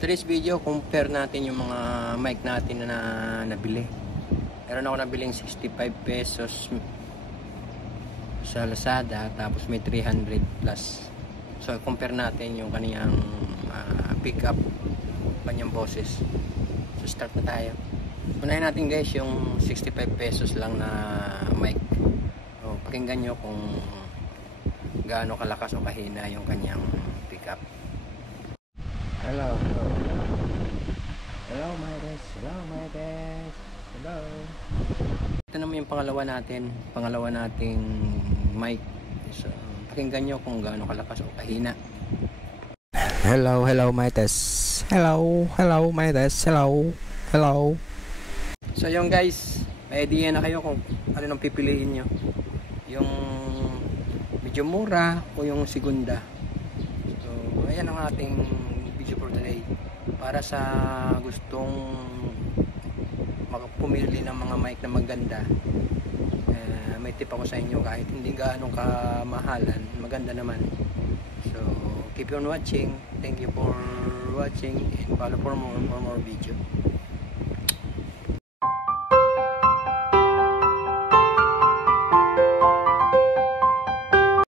today's video, compare natin yung mga mic natin na nabili. Meron ako nabiling 65 pesos sa Lazada, tapos may 300 plus. So compare natin yung kaniyang pick up, kanyang boses. So start na tayo. Unahin natin guys yung 65 pesos lang na mic. So pakinggan nyo kung gaano kalakas o kahina yung kanyang pick up. Hello my guys, hello. Ito naman yung pangalawa nating mic. So pakinggan nyo kung gaano kalakas o kahina. Hello my test. Hello my test. Hello. So yung guys, may idea na kayo kung ano nang pipiliin nyo, yung medyo mura o yung segunda. So ayan ang ating video for today, para sa gustong pumili ng mga mic na maganda. May tip ako sa inyo, kahit hindi gaano kamahalan, maganda naman. So keep on watching. Thank you for watching and follow for more video.